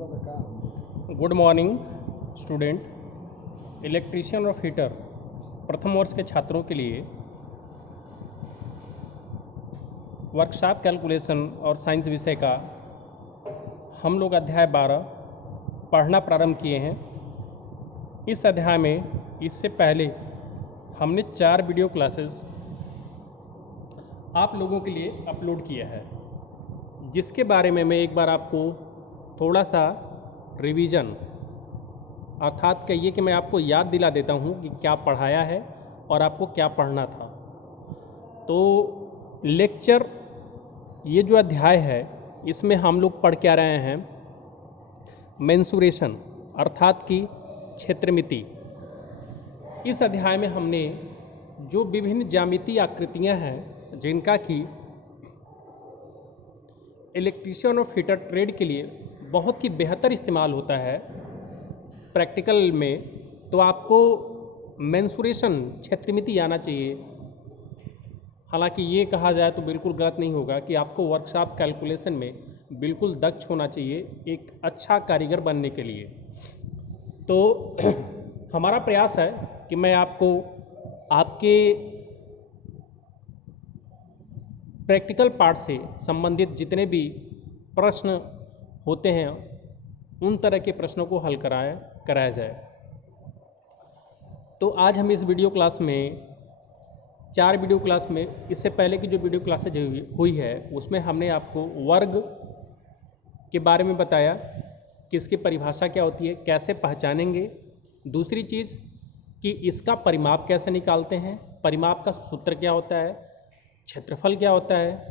Good morning student. Electrician और fitter प्रथम वर्ष के छात्रों के लिए वर्कशॉप कैलकुलेशन और साइंस विषय का हम लोग अध्याय 12 पढ़ना प्रारंभ किए हैं। इस अध्याय में इससे पहले हमने 4 वीडियो क्लासेस आप लोगों के लिए अपलोड किया है, जिसके बारे में मैं एक बार आपको थोड़ा सा रिवीजन अर्थात कहिए कि मैं आपको याद दिला देता हूँ कि क्या पढ़ाया है और आपको क्या पढ़ना था। तो लेक्चर ये जो अध्याय है इसमें हम लोग पढ़ क्या रहे हैं, मेंसुरेशन अर्थात की क्षेत्रमिति। इस अध्याय में हमने जो विभिन्न ज्यामितीय आकृतियाँ हैं जिनका कि इलेक्ट्रीशियन और फिटर ट्रेड के लिए बहुत ही बेहतर इस्तेमाल होता है प्रैक्टिकल में, तो आपको मेंसुरेशन क्षेत्रमिति आना चाहिए। हालांकि ये कहा जाए तो बिल्कुल गलत नहीं होगा कि आपको वर्कशॉप कैलकुलेशन में बिल्कुल दक्ष होना चाहिए एक अच्छा कारीगर बनने के लिए। तो हमारा प्रयास है कि मैं आपको आपके प्रैक्टिकल पार्ट से संबंधित जितने भी प्रश्न होते हैं उन तरह के प्रश्नों को हल कराया जाए। तो आज हम इस वीडियो क्लास में 4 वीडियो क्लास में, इससे पहले की जो वीडियो क्लासेज हुई है उसमें हमने आपको वर्ग के बारे में बताया कि इसकी परिभाषा क्या होती है, कैसे पहचानेंगे। दूसरी चीज़ कि इसका परिमाप कैसे निकालते हैं, परिमाप का सूत्र क्या होता है, क्षेत्रफल क्या होता है,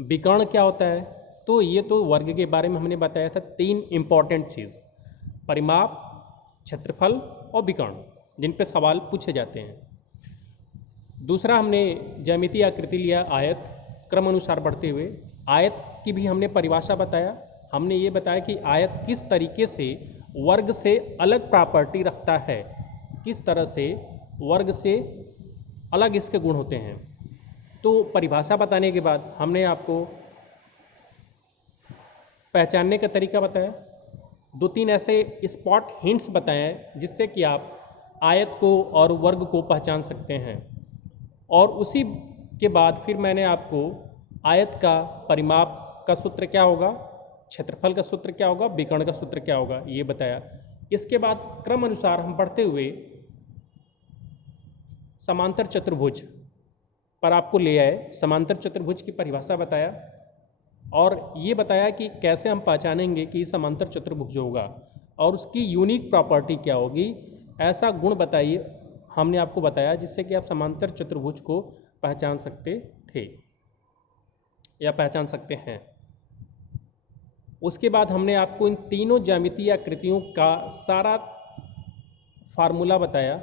विकर्ण क्या होता है। तो ये तो वर्ग के बारे में हमने बताया था 3 इम्पॉर्टेंट चीज़, परिमाप, क्षेत्रफल और विकर्ण, जिन पे सवाल पूछे जाते हैं। दूसरा हमने ज्यामितीय आकृति लिया आयत, क्रम अनुसार बढ़ते हुए। आयत की भी हमने परिभाषा बताया। हमने ये बताया कि आयत किस तरीके से वर्ग से अलग प्रॉपर्टी रखता है, किस तरह से वर्ग से अलग इसके गुण होते हैं। तो परिभाषा बताने के बाद हमने आपको पहचानने का तरीका बताया, 2-3 ऐसे स्पॉट हिंट्स बताए जिससे कि आप आयत को और वर्ग को पहचान सकते हैं। और उसी के बाद फिर मैंने आपको आयत का परिमाप का सूत्र क्या होगा, क्षेत्रफल का सूत्र क्या होगा, विकर्ण का सूत्र क्या होगा, ये बताया। इसके बाद क्रम अनुसार हम बढ़ते हुए समांतर चतुर्भुज पर आपको ले आए, समांतर चतुर्भुज की परिभाषा बताया और ये बताया कि कैसे हम पहचानेंगे कि समांतर चतुर्भुज होगा और उसकी यूनिक प्रॉपर्टी क्या होगी। ऐसा गुण बताइए, हमने आपको बताया जिससे कि आप समांतर चतुर्भुज को पहचान सकते थे या पहचान सकते हैं। उसके बाद हमने आपको इन तीनों ज्यामितीय आकृतियों का सारा फार्मूला बताया,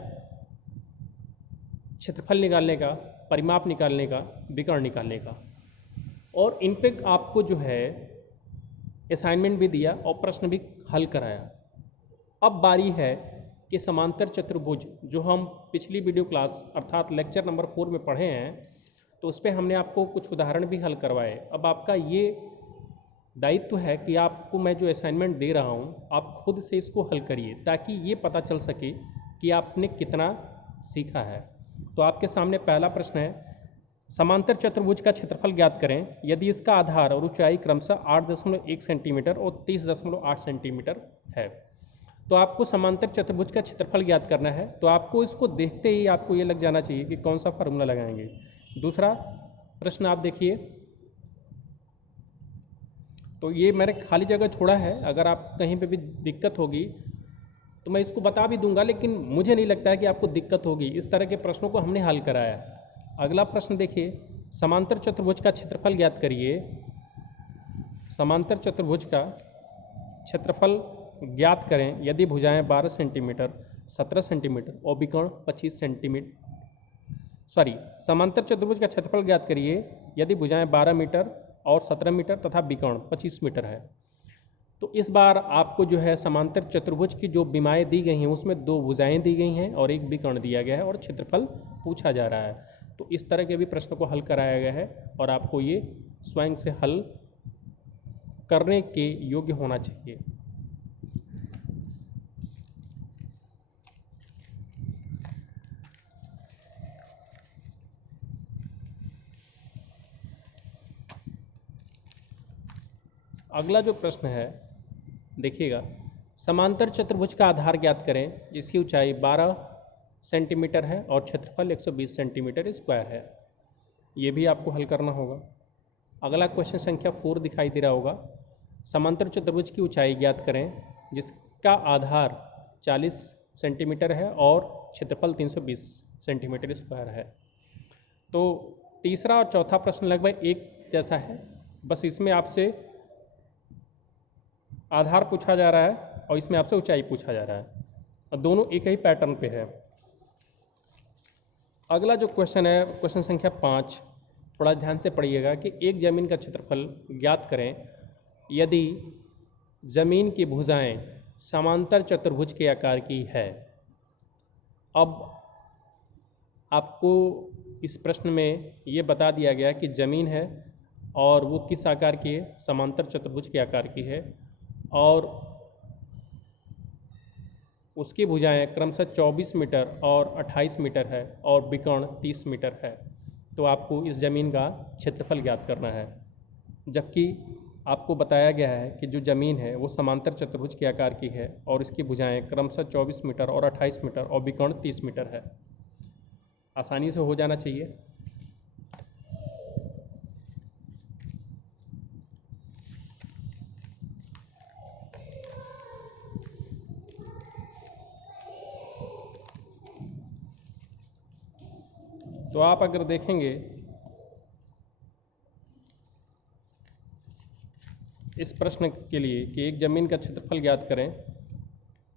क्षेत्रफल निकालने का, परिमाप निकालने का, विकर्ण निकालने का। और इन पे आपको जो है असाइनमेंट भी दिया और प्रश्न भी हल कराया। अब बारी है कि समांतर चतुर्भुज जो हम पिछली वीडियो क्लास अर्थात लेक्चर नंबर 4 में पढ़े हैं, तो उस पर हमने आपको कुछ उदाहरण भी हल करवाए। अब आपका ये दायित्व है कि आपको मैं जो असाइनमेंट दे रहा हूँ आप खुद से इसको हल करिए ताकि ये पता चल सके कि आपने कितना सीखा है। तो आपके सामने पहला प्रश्न है, समांतर चतुर्भुज का क्षेत्रफल ज्ञात करें यदि इसका आधार और ऊंचाई क्रमशः 8.1 सेंटीमीटर और 30.8 सेंटीमीटर है। तो आपको समांतर चतुर्भुज का क्षेत्रफल ज्ञात करना है। तो आपको इसको देखते ही आपको ये लग जाना चाहिए कि कौन सा फार्मूला लगाएंगे। दूसरा प्रश्न आप देखिए, तो ये मैंने खाली जगह छोड़ा है, अगर आपको कहीं पे भी दिक्कत होगी तो मैं इसको बता भी दूंगा, लेकिन मुझे नहीं लगता है कि आपको दिक्कत होगी। इस तरह के प्रश्नों को हमने हल कराया। अगला प्रश्न देखिए, समांतर चतुर्भुज का क्षेत्रफल ज्ञात करिए। समांतर चतुर्भुज का क्षेत्रफल ज्ञात करें यदि भुजाएं 12 सेंटीमीटर, 17 सेंटीमीटर और विकर्ण 25 सेंटीमीटर। समांतर चतुर्भुज का क्षेत्रफल ज्ञात करिए यदि भुजाएं 12 मीटर और 17 मीटर तथा विकर्ण 25 मीटर है। तो इस बार आपको जो है समांतर चतुर्भुज की जो विमाएँ दी गई हैं उसमें 2 भुजाएं दी गई हैं और एक विकर्ण दिया गया है और क्षेत्रफल पूछा जा रहा है। तो इस तरह के भी प्रश्न को हल कराया गया है और आपको ये स्वयं से हल करने के योग्य होना चाहिए। अगला जो प्रश्न है देखिएगा, समांतर चतुर्भुज का आधार ज्ञात करें जिसकी ऊंचाई 12 सेंटीमीटर है और क्षेत्रफल 120 सेंटीमीटर स्क्वायर है। ये भी आपको हल करना होगा। अगला क्वेश्चन संख्या 4 दिखाई दे रहा होगा, समांतर चतुर्भुज की ऊंचाई ज्ञात करें जिसका आधार 40 सेंटीमीटर है और क्षेत्रफल 320 सेंटीमीटर स्क्वायर है। तो तीसरा और चौथा प्रश्न लगभग एक जैसा है, बस इसमें आपसे आधार पूछा जा रहा है और इसमें आपसे ऊंचाई पूछा जा रहा है और दोनों एक ही पैटर्न पे है। अगला जो क्वेश्चन है क्वेश्चन संख्या 5, थोड़ा ध्यान से पढ़िएगा कि एक जमीन का क्षेत्रफल ज्ञात करें यदि जमीन की भुजाएं समांतर चतुर्भुज के आकार की है। अब आपको इस प्रश्न में ये बता दिया गया कि ज़मीन है और वो किस आकार की है, समांतर चतुर्भुज के आकार की है और उसकी भुजाएं क्रमशः 24 मीटर और 28 मीटर है और विकर्ण 30 मीटर है। तो आपको इस ज़मीन का क्षेत्रफल ज्ञात करना है, जबकि आपको बताया गया है कि जो ज़मीन है वो समांतर चतुर्भुज के आकार की है और इसकी भुजाएं क्रमशः 24 मीटर और 28 मीटर और विकर्ण 30 मीटर है। आसानी से हो जाना चाहिए। तो आप अगर देखेंगे इस प्रश्न के लिए कि एक ज़मीन का क्षेत्रफल ज्ञात करें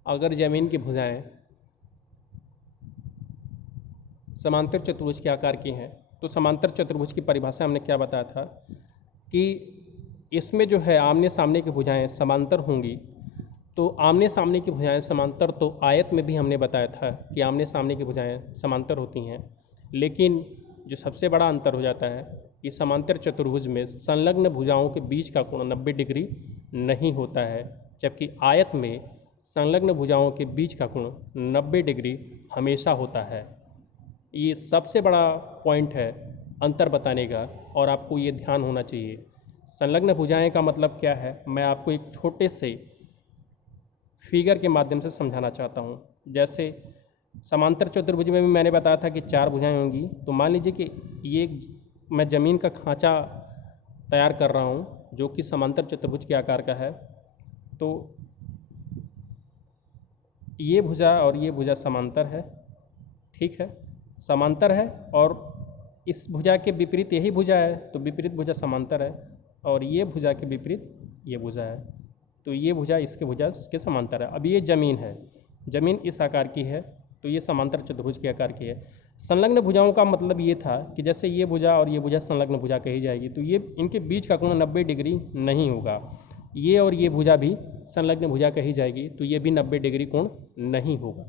अगर ज़मीन की भुजाएं समांतर चतुर्भुज के आकार की हैं, तो समांतर चतुर्भुज की परिभाषा हमने क्या बताया था कि इसमें जो है आमने सामने की भुजाएं समांतर होंगी। तो आमने सामने की भुजाएं समांतर तो आयत में भी हमने बताया था कि आमने सामने की भुजाएं समांतर होती हैं, लेकिन जो सबसे बड़ा अंतर हो जाता है कि समांतर चतुर्भुज में संलग्न भुजाओं के बीच का कोण 90 डिग्री नहीं होता है, जबकि आयत में संलग्न भुजाओं के बीच का कोण 90 डिग्री हमेशा होता है। ये सबसे बड़ा पॉइंट है अंतर बताने का और आपको ये ध्यान होना चाहिए। संलग्न भुजाएं का मतलब क्या है, मैं आपको एक छोटे से फिगर के माध्यम से समझाना चाहता हूँ। जैसे समांतर चतुर्भुज में भी मैंने बताया था कि 4 भुजाएं होंगी। तो मान लीजिए कि ये मैं ज़मीन का खांचा तैयार कर रहा हूँ जो कि समांतर चतुर्भुज के आकार का है। तो ये भुजा और ये भुजा समांतर है, ठीक है, समांतर है और इस भुजा के विपरीत यही भुजा है, तो विपरीत भुजा समांतर है और ये भुजा के विपरीत ये भुजा है, तो ये भुजा इसके भुजा इसके समांतर है। अब ये ज़मीन है, ज़मीन इस आकार की है, तो ये समांतर चतुर्भुज के आकार की है। संलग्न भुजाओं का मतलब ये था कि जैसे ये भुजा और ये भुजा संलग्न भुजा कही जाएगी, तो ये इनके बीच का कोण 90 डिग्री नहीं होगा। ये और ये भुजा भी संलग्न भुजा कही जाएगी, तो ये भी 90 डिग्री कोण नहीं होगा।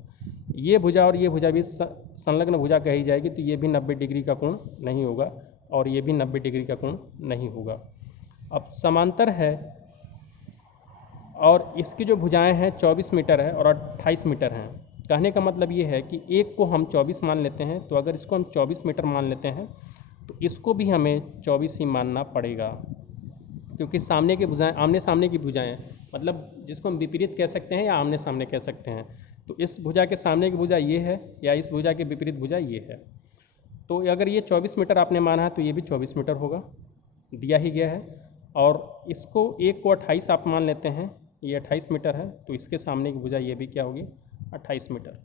ये भुजा और ये भुजा भी संलग्न भुजा कही जाएगी, तो ये भी 90 डिग्री का कोण नहीं होगा और ये भी 90 डिग्री का कोण नहीं होगा। अब समांतर है और इसकी जो भुजाएं हैं 24 मीटर है और 28 मीटर हैं। कहने का मतलब ये है कि एक को हम 24 मान लेते हैं, तो अगर इसको हम 24 मीटर मान लेते हैं तो इसको भी हमें 24 ही मानना पड़ेगा, क्योंकि सामने की भुजाएं आमने सामने की भुजाएं मतलब जिसको हम विपरीत कह सकते हैं या आमने सामने कह सकते हैं। तो इस भुजा के सामने की भुजा ये है या इस भुजा के विपरीत भुजा ये है। तो अगर ये 24 मीटर आपने माना है तो ये भी 24 मीटर होगा, दिया ही गया है। और इसको एक को 28 आप मान लेते हैं, ये 28 मीटर है, तो इसके सामने की भुजा ये भी क्या होगी 28 मीटर।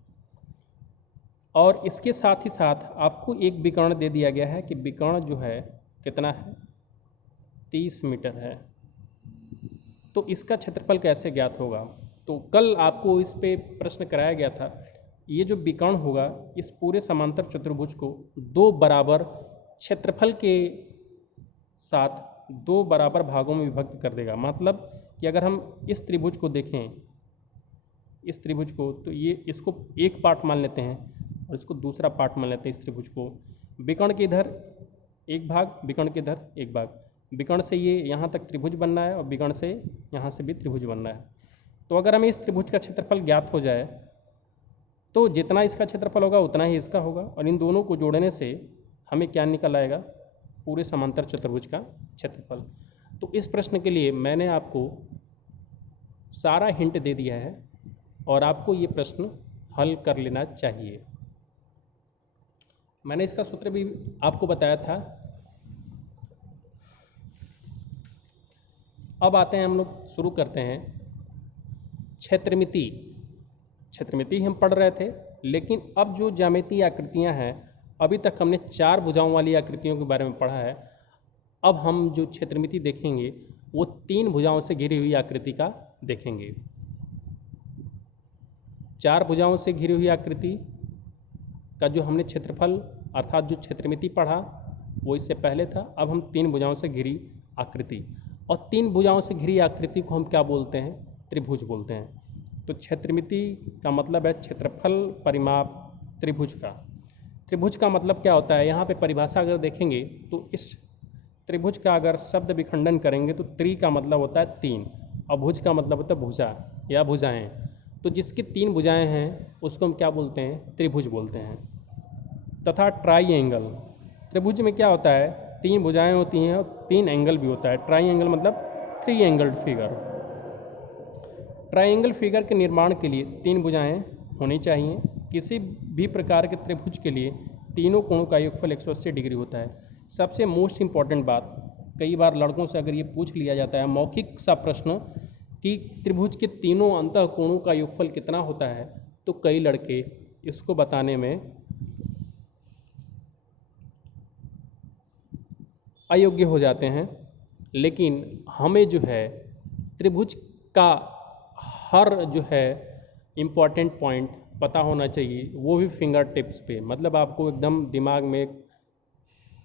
और इसके साथ ही साथ आपको एक विकर्ण दे दिया गया है कि विकर्ण जो है कितना है 30 मीटर है। तो इसका क्षेत्रफल कैसे ज्ञात होगा, तो कल आपको इस पे प्रश्न कराया गया था। ये जो विकर्ण होगा इस पूरे समांतर चतुर्भुज को 2 बराबर क्षेत्रफल के साथ 2 बराबर भागों में विभक्त कर देगा। मतलब कि अगर हम इस त्रिभुज को देखें, इस त्रिभुज को, तो ये इसको एक पार्ट मान लेते हैं और इसको दूसरा पार्ट मान लेते हैं। इस त्रिभुज को विकर्ण के इधर एक भाग, विकर्ण के इधर एक भाग, विकर्ण से ये यहाँ तक त्रिभुज बनना है और विकर्ण से यहाँ से भी त्रिभुज बनना है। तो अगर हमें इस त्रिभुज का क्षेत्रफल ज्ञात हो जाए तो जितना इसका क्षेत्रफल होगा उतना ही इसका होगा, और इन दोनों को जोड़ने से हमें क्या निकल आएगा, पूरे समांतर चतुर्भुज का क्षेत्रफल। तो इस प्रश्न के लिए मैंने आपको सारा हिंट दे दिया है और आपको ये प्रश्न हल कर लेना चाहिए। मैंने इसका सूत्र भी आपको बताया था। अब आते हैं, हम लोग शुरू करते हैं क्षेत्रमिति। क्षेत्रमिति हम पढ़ रहे थे, लेकिन अब जो ज्यामितीय आकृतियां हैं, अभी तक हमने 4 भुजाओं वाली आकृतियों के बारे में पढ़ा है। अब हम जो क्षेत्रमिति देखेंगे वो 3 भुजाओं से घिरी हुई आकृति का देखेंगे। 4 भुजाओं से घिरी हुई आकृति का जो हमने क्षेत्रफल अर्थात जो क्षेत्रमिति पढ़ा वो इससे पहले था। अब हम 3 भुजाओं से घिरी आकृति, और 3 भुजाओं से घिरी आकृति को हम क्या बोलते हैं? त्रिभुज बोलते हैं। तो क्षेत्रमिति का मतलब है क्षेत्रफल परिमाप त्रिभुज का। त्रिभुज का मतलब क्या होता है? यहाँ पे परिभाषा अगर देखेंगे तो इस त्रिभुज का अगर शब्द विखंडन करेंगे तो त्रि का मतलब होता है 3 और भुज का मतलब होता है भुजा या भुजाएं। तो जिसकी 3 भुजाएं हैं उसको हम क्या बोलते हैं? त्रिभुज बोलते हैं। तथा ट्राइएंगल, त्रिभुज में क्या होता है? 3 भुजाएं होती हैं और 3 एंगल भी होता है। ट्राइएंगल मतलब 3 एंगल्ड फिगर। ट्राइएंगल फिगर के निर्माण के लिए 3 भुजाएं होनी चाहिए। किसी भी प्रकार के त्रिभुज के लिए तीनों कोणों का योगफल 180 डिग्री होता है। सबसे मोस्ट इम्पॉर्टेंट बात, कई बार लड़कों से अगर ये पूछ लिया जाता है मौखिक सा प्रश्न कि त्रिभुज के तीनों अंतः कोणों का योगफल कितना होता है, तो कई लड़के इसको बताने में अयोग्य हो जाते हैं। लेकिन हमें जो है त्रिभुज का हर जो है इम्पॉर्टेंट पॉइंट पता होना चाहिए, वो भी फिंगर टिप्स पे। मतलब आपको एकदम दिमाग में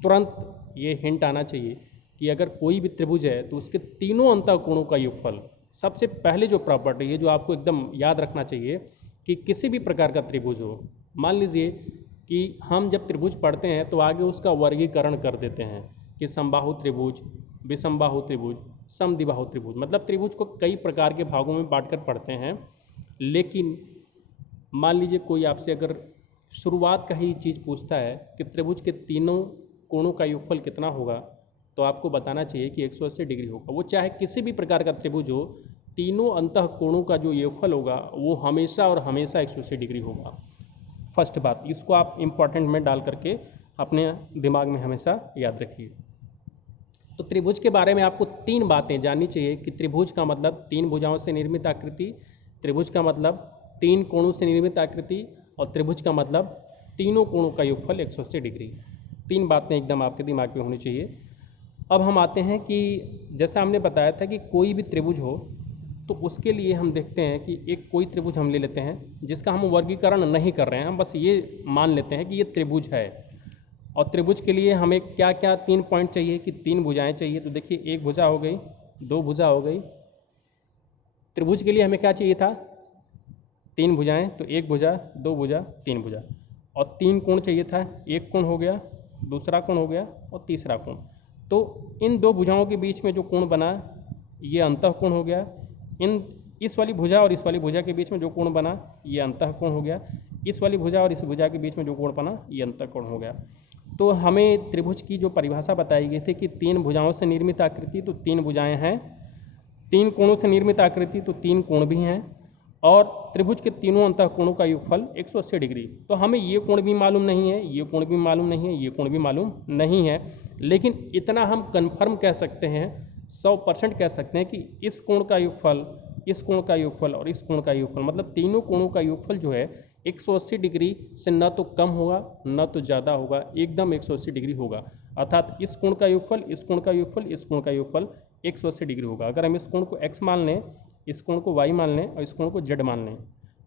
तुरंत ये हिंट आना चाहिए कि अगर कोई भी त्रिभुज है तो उसके तीनों अंतः कोणों का योगफल, सबसे पहले जो प्रॉपर्टी है जो आपको एकदम याद रखना चाहिए कि किसी भी प्रकार का त्रिभुज हो, मान लीजिए कि हम जब त्रिभुज पढ़ते हैं तो आगे उसका वर्गीकरण कर देते हैं कि समबाहु त्रिभुज, विषमबाहु त्रिभुज, समद्विबाहु त्रिभुज। मतलब त्रिभुज को कई प्रकार के भागों में बांटकर पढ़ते हैं। लेकिन मान लीजिए कोई आपसे अगर शुरुआत का ही चीज़ पूछता है कि त्रिभुज के तीनों कोणों का योगफल कितना होगा, तो आपको बताना चाहिए कि 180 डिग्री होगा। वो चाहे किसी भी प्रकार का त्रिभुज हो, तीनों अंतः कोणों का जो योगफल होगा वो हमेशा और हमेशा 180 डिग्री होगा। फर्स्ट बात, इसको आप इम्पॉर्टेंट में डाल करके अपने दिमाग में हमेशा याद रखिए। तो त्रिभुज के बारे में आपको 3 बातें जाननी चाहिए कि त्रिभुज का मतलब 3 भुजाओं से निर्मित आकृति, त्रिभुज का मतलब 3 कोणों से निर्मित आकृति, और त्रिभुज का मतलब तीनों कोणों का योगफल 180 डिग्री। 3 बातें एकदम आपके दिमाग में होनी चाहिए। अब हम आते हैं कि जैसा हमने बताया था कि कोई भी त्रिभुज हो तो उसके लिए हम देखते हैं कि एक कोई त्रिभुज हम ले लेते हैं जिसका हम वर्गीकरण नहीं कर रहे हैं, हम बस ये मान लेते हैं कि ये त्रिभुज है। और त्रिभुज के लिए हमें क्या क्या 3 पॉइंट चाहिए कि 3 भुजाएं चाहिए। तो देखिए, एक भुजा हो गई, 2 भुजा हो गई। त्रिभुज के लिए हमें क्या चाहिए था? 3 भुजाएं, तो 1 भुजा, 2 भुजा, 3 भुजा। और 3 कोण चाहिए था, एक कोण हो गया, दूसरा कोण हो गया और तीसरा कोण। तो इन 2 भुजाओं के बीच में जो कोण बना ये अंतः कोण हो गया। इस वाली भुजा और इस वाली भुजा के बीच में जो कोण बना ये अंतः कोण हो गया। इस वाली भुजा और इस भुजा के बीच में जो कोण बना ये अंतः कोण हो गया। तो हमें त्रिभुज की जो परिभाषा बताई गई थी कि 3 भुजाओं से निर्मित आकृति, तो 3 भुजाएं हैं। 3 कोणों से निर्मित आकृति, तो 3 कोण भी हैं। और त्रिभुज के तीनों अंतः कोणों का योगफल 180 डिग्री। तो हमें ये कोण भी मालूम नहीं है, ये कोण भी मालूम नहीं है, ये कोण भी मालूम नहीं है। लेकिन इतना हम कन्फर्म कह सकते हैं, 100% कह सकते हैं कि इस कोण का योगफल, इस कोण का योगफल और इस कोण का योगफल, मतलब तीनों कोणों का योगफल जो है 180 डिग्री से न तो कम होगा न तो ज़्यादा होगा, एकदम 180 डिग्री होगा। अर्थात इस कोण का योगफल, इस कोण का योगफल, इस कोण का योगफल 180 डिग्री होगा। अगर हम इस कोण को x मान लें, इस कोण को y मान लें और इस कोण को z मान लें,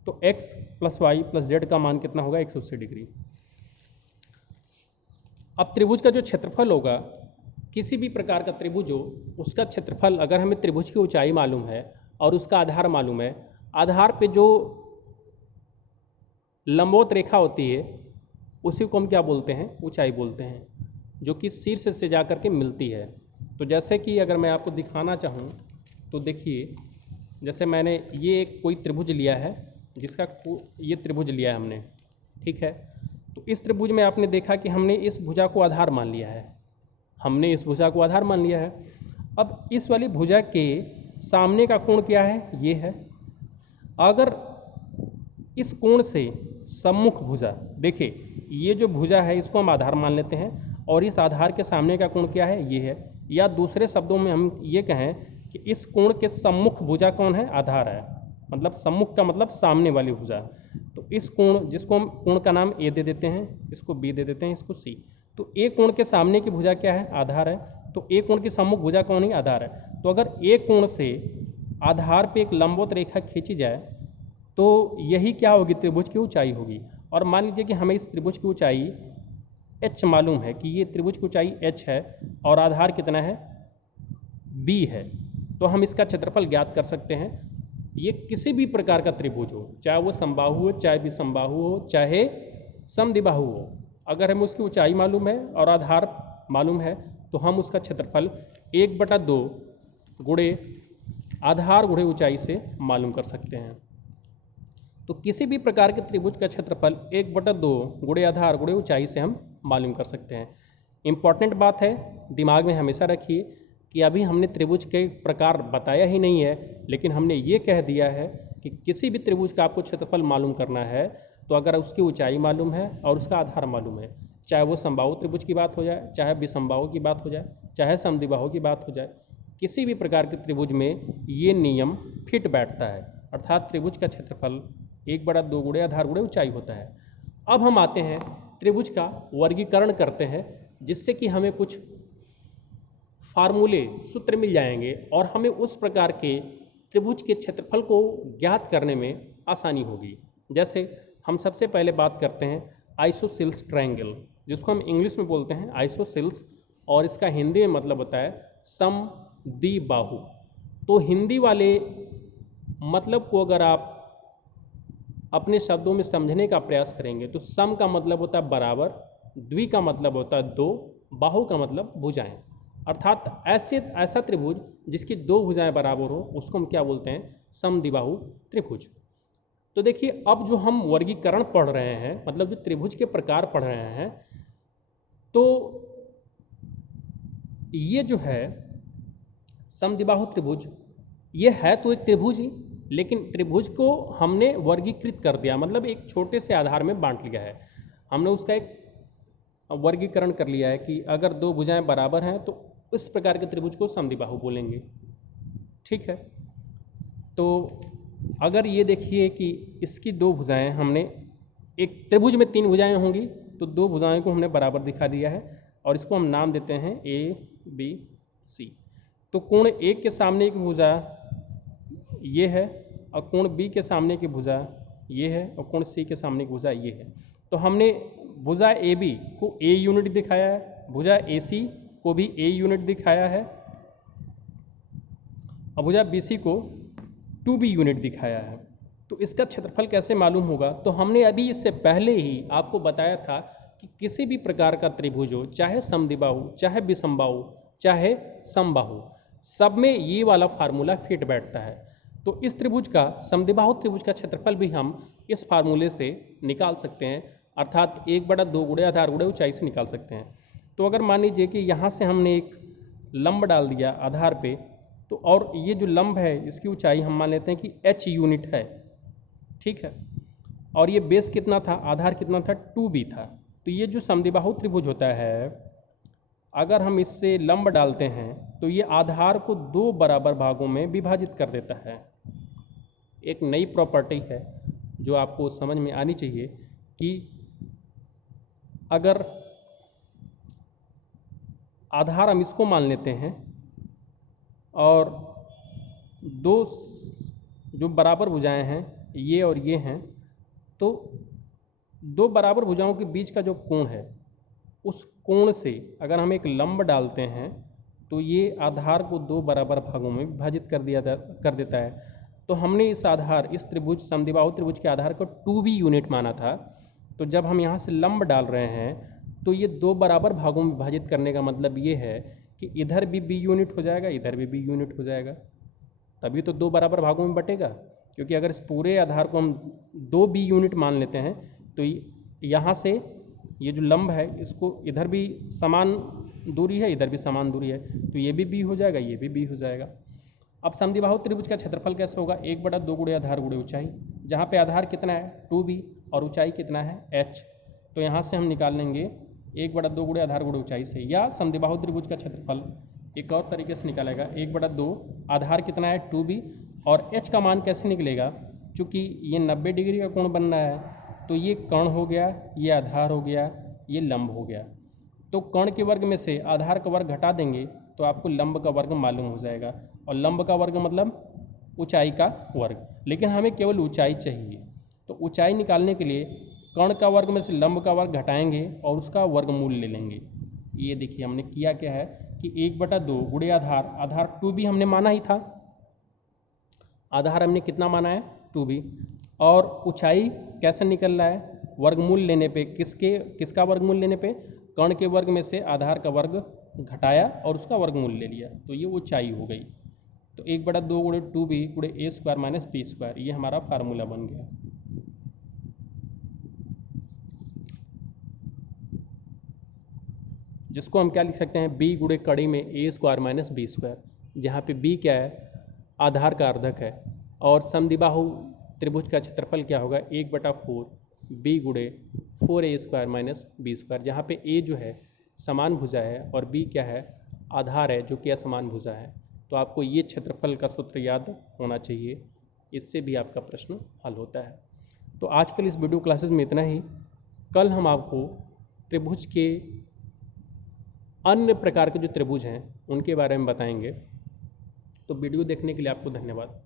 तो x plus y plus z का मान कितना होगा? 180 डिग्री। अब त्रिभुज का जो क्षेत्रफल होगा, किसी भी प्रकार का त्रिभुज हो उसका क्षेत्रफल, अगर हमें त्रिभुज की ऊंचाई मालूम है और उसका आधार मालूम है, आधार पे जो लंबवत रेखा होती है उसी को हम क्या बोलते हैं? ऊंचाई बोलते हैं, जो कि शीर्ष से जा कर के मिलती है। तो जैसे कि अगर मैं आपको दिखाना चाहूँ तो देखिए, जैसे मैंने ये एक कोई त्रिभुज लिया है, जिसका ये त्रिभुज लिया है हमने, ठीक है। तो इस त्रिभुज में आपने देखा कि हमने इस भुजा को आधार मान लिया है, हमने इस भुजा को आधार मान लिया है। अब इस वाली भुजा के सामने का कोण क्या है, ये है। अगर इस कोण से सम्मुख भुजा, देखिए ये जो भुजा है इसको हम आधार मान लेते हैं और इस आधार के सामने का कोण क्या है, ये है। या दूसरे शब्दों में हम ये कहें कि इस कोण के सम्मुख भुजा कौन है, आधार है। मतलब सम्मुख का मतलब सामने वाली भुजा। तो इस कोण, जिसको हम कोण का नाम ए दे देते हैं, इसको बी दे देते हैं, इसको सी। तो ए कोण के सामने की भुजा क्या है, आधार है। तो ए कोण की सम्मुख भुजा कौन है, आधार है। तो अगर ए कोण से आधार पे एक लंबवत रेखा खींची जाए तो यही क्या होगी, त्रिभुज की ऊंचाई होगी। और मान लीजिए कि हमें इस त्रिभुज की ऊंचाई h मालूम है कि ये त्रिभुज की ऊंचाई h है और आधार कितना है, b है। तो हम इसका क्षेत्रफल ज्ञात कर सकते हैं। ये किसी भी प्रकार का त्रिभुज हो, चाहे वो समबाहु हो, चाहे विसमबाहु हो, चाहे समद्विबाहु हो, अगर हमें उसकी ऊंचाई मालूम है और आधार मालूम है तो हम उसका क्षेत्रफल 1/2 गुणे आधार गुणे ऊंचाई से मालूम कर सकते हैं। तो किसी भी प्रकार के त्रिभुज का क्षेत्रफल 1/2 गुणे आधार गुणे ऊंचाई से हम मालूम कर सकते हैं। इम्पॉर्टेंट बात है, दिमाग में हमेशा रखिए कि अभी हमने त्रिभुज के प्रकार बताया ही नहीं है, लेकिन हमने ये कह दिया है कि किसी भी त्रिभुज का आपको क्षेत्रफल मालूम करना है तो अगर उसकी ऊंचाई मालूम है और उसका आधार मालूम है, चाहे वो समबाहु त्रिभुज की बात हो जाए, चाहे विसमबाहु की बात हो जाए, चाहे समद्विबाहु की बात हो जाए, किसी भी प्रकार के त्रिभुज में ये नियम फिट बैठता है। अर्थात त्रिभुज का क्षेत्रफल 1/2 गुणे आधार गुणे ऊंचाई होता है। अब हम आते हैं त्रिभुज का वर्गीकरण करते हैं, जिससे कि हमें कुछ फार्मूले, सूत्र मिल जाएंगे और हमें उस प्रकार के त्रिभुज के क्षेत्रफल को ज्ञात करने में आसानी होगी। जैसे हम सबसे पहले बात करते हैं आइसोसेल्स ट्रायंगल, जिसको हम इंग्लिश में बोलते हैं आइसोसेल्स, और इसका हिंदी में मतलब होता है समद्विबाहु। तो हिंदी वाले मतलब को अगर आप अपने शब्दों में समझने का प्रयास करेंगे तो सम का मतलब होता है बराबर, द्वि का मतलब होता है दो, बाहु का मतलब भुजाएं। अर्थात ऐसा त्रिभुज जिसकी दो भुजाएं बराबर हो उसको हम क्या बोलते हैं, समद्विबाहु त्रिभुज। तो देखिए अब जो हम वर्गीकरण पढ़ रहे हैं, मतलब जो त्रिभुज के प्रकार पढ़ रहे हैं, तो ये जो है समद्विबाहु त्रिभुज, ये है तो एक त्रिभुज ही, लेकिन त्रिभुज को हमने वर्गीकृत कर दिया, मतलब एक छोटे से आधार में बांट लिया है। हमने उसका एक वर्गीकरण कर लिया है कि अगर दो भुजाएं बराबर हैं तो इस प्रकार के त्रिभुज को समद्विबाहु बोलेंगे। ठीक है, तो अगर ये देखिए कि इसकी दो भुजाएं, हमने एक त्रिभुज में 3 भुजाएं होंगी तो 2 भुजाएं को हमने बराबर दिखा दिया है और इसको हम नाम देते हैं ए बी सी। तो कोण ए के सामने की भुजा ये है और कोण बी के सामने की भुजा ये है और कोण सी के सामने की भुजा ये है। तो हमने भुजा ए बी को ए यूनिट दिखाया है, भुजा ए सी को भी ए यूनिट दिखाया है और भुजा बी सी को 2b यूनिट दिखाया है। तो इसका क्षेत्रफल कैसे मालूम होगा, तो हमने अभी इससे पहले ही आपको बताया था कि किसी भी प्रकार का त्रिभुज हो, चाहे समद्विबाहु, चाहे विसमबाहु, चाहे समबाहु, सब में ये वाला फार्मूला फिट बैठता है। तो इस त्रिभुज का, समद्विबाहु त्रिभुज का क्षेत्रफल भी हम इस फार्मूले से निकाल सकते हैं, अर्थात 1/2 गुणे आधार गुणे ऊंचाई से निकाल सकते हैं। तो अगर मान लीजिए कि यहाँ से हमने एक लंब डाल दिया आधार पे, तो और ये जो लंब है इसकी ऊंचाई हम मान लेते हैं कि h यूनिट है। ठीक है, और ये बेस कितना था, आधार कितना था, 2b था। तो ये जो समद्विबाहु त्रिभुज होता है, अगर हम इससे लंब डालते हैं तो ये आधार को 2 बराबर भागों में विभाजित कर देता है। एक नई प्रॉपर्टी है जो आपको समझ में आनी चाहिए कि अगर आधार हम इसको मान लेते हैं और 2 जो बराबर भुजाएं हैं ये और ये हैं, तो 2 बराबर भुजाओं के बीच का जो कोण है उस कोण से अगर हम एक लंब डालते हैं तो ये आधार को 2 बराबर भागों में विभाजित कर देता है। तो हमने इस आधार, इस त्रिभुज, समद्विबाहु त्रिभुज के आधार को 2b यूनिट माना था। तो जब हम यहाँ से लंब डाल रहे हैं तो ये 2 बराबर भागों में विभाजित करने का मतलब ये है कि इधर भी b यूनिट हो जाएगा, इधर भी b यूनिट हो जाएगा, तभी तो 2 बराबर भागों में बटेगा। क्योंकि अगर इस पूरे आधार को हम 2b यूनिट मान लेते हैं तो यहाँ से ये जो लंब है इसको इधर भी समान दूरी है, इधर भी समान दूरी है, तो ये भी बी हो जाएगा, ये भी बी हो जाएगा। अब समद्विबाहु त्रिभुज का क्षेत्रफल कैसे होगा? 1/2 गुणे आधार गुणे ऊंचाई, जहाँ पे आधार कितना है 2b और ऊंचाई कितना है h, तो यहाँ से हम निकाल लेंगे 1/2 गुणे आधार गुणे ऊंचाई से। या समद्विबाहु त्रिभुज का क्षेत्रफल एक और तरीके से निकालेगा, 1/2 आधार कितना है 2b और h का मान कैसे निकलेगा? चूँकि ये 90 डिग्री का कोण बनना है तो ये कर्ण हो गया, ये आधार हो गया, ये लंब हो गया। तो कर्ण के वर्ग में से आधार का वर्ग घटा देंगे तो आपको लंब का वर्ग मालूम हो जाएगा, और लंब का वर्ग मतलब ऊंचाई का वर्ग, लेकिन हमें केवल ऊंचाई चाहिए। तो ऊंचाई निकालने के लिए कर्ण का वर्ग में से लंब का वर्ग घटाएंगे और उसका वर्गमूल ले लेंगे। ये देखिए हमने किया क्या है कि 1/2 गुणे आधार, आधार 2b हमने माना ही था, आधार हमने कितना माना है 2b, और ऊंचाई कैसे निकल रहा है? वर्गमूल लेने पे, किसका वर्गमूल लेने पे? कर्ण के वर्ग में से आधार का वर्ग घटाया और उसका वर्गमूल ले लिया, तो ये ऊंचाई हो गई। तो 1/2 गुणे 2b गुणे a square minus b square, ये हमारा फार्मूला बन गया। जिसको हम क्या लिख सकते हैं? b गुणे कड़ी में a square minus b square, जहाँ पे b क्या है? आधार का अर्धक है, और समद्विबाहु त्रिभुज का क्षेत्रफल क्या होगा? 1/4 b गुणे 4a square minus b square, जहाँ पे a जो है समान भुजा है और b क्या है? आधार है जो कि असमान भुजा है। तो आपको ये क्षेत्रफल का सूत्र याद होना चाहिए, इससे भी आपका प्रश्न हल होता है। तो आजकल इस वीडियो क्लासेस में इतना ही। कल हम आपको त्रिभुज के अन्य प्रकार के जो त्रिभुज हैं उनके बारे में बताएंगे। तो वीडियो देखने के लिए आपको धन्यवाद।